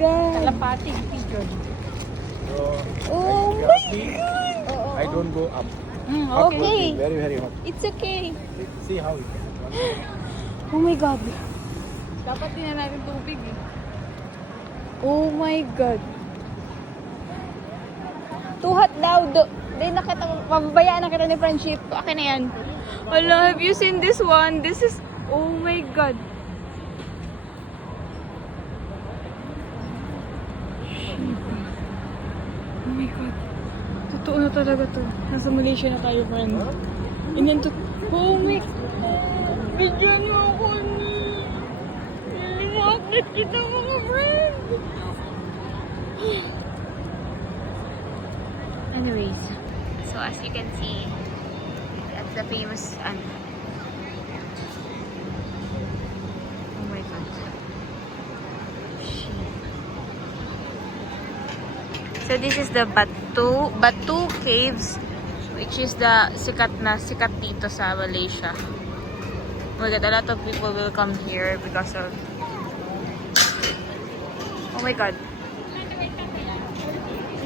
God. Kalapati, picture. Oh my God. I don't go up. Okay. Very, very hot. It's okay. See how it is. Oh my God. Dapat din na natin tubig eh. Oh my God. Too hot daw. Di nakita, pababayaan na kita ni Friendship. Akin na yan. Hala, have you seen this one? This is, oh my God. Oh my God. Totoo na talaga to. Nasa Malaysia na tayo, friend. Ganyan to. Oh my God. Bigyan mo ako ni. Limakit kita, mga friend. Anyways, so as you can see, that's the famous oh my God. So this is the Batu Caves, which is the sikat dito sa Malaysia. Oh my God, a lot of people will come here because of, oh my God.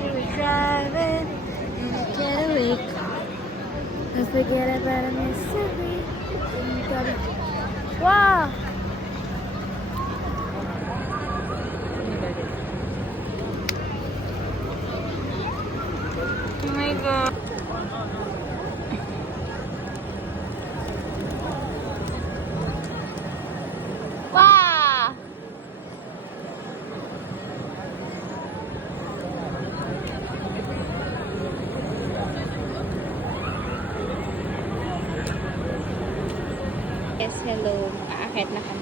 We're driving and I can't awake. I forget about a mystery. Wow! Oh my God. Wow! Yes, hello. Aakit na kami.